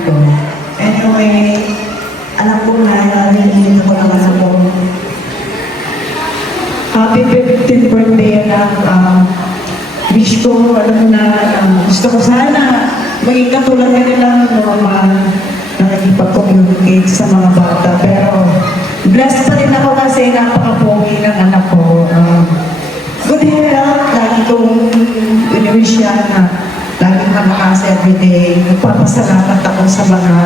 dito. Anyway, alam ko na narinig ko naman ako. Happy 15th birthday na wish ko, gusto ko sana maging katulad na nilang normal na nakikipag-communicate sa mga bata. Pero blessed pa rin ako kasi napaka-pogi ng anak ko. Good health, lagi kong wini-wish yan na laging malakas everyday. Nagpapasalamat ako sa mga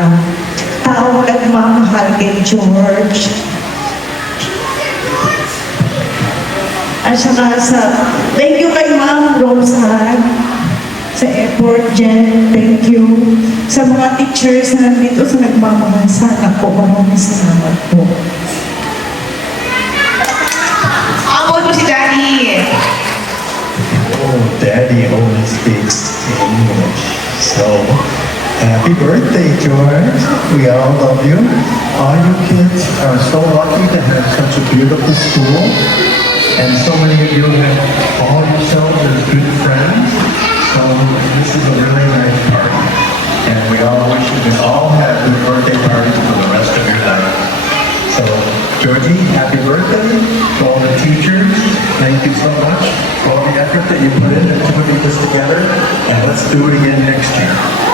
taong nagmamahal kay George. At saka thank you kay Ma'am Rosa sa effort dyan. Thank you. Sa mga teachers na nandito sa nagmamahal sa anak ko, maraming salamat po. Ako po si Daddy. Oh, Daddy only speaks English. So, happy birthday, George. We all love you. All you kids are so lucky to have such a beautiful school. And so many of you have called yourselves as good friends. So this is a really nice party. And we all wish you can all have good birthday parties for the rest of your life. So, Georgie, happy birthday to all the teachers. Thank you so much for all the effort that you put in putting this together. And let's do it again next year.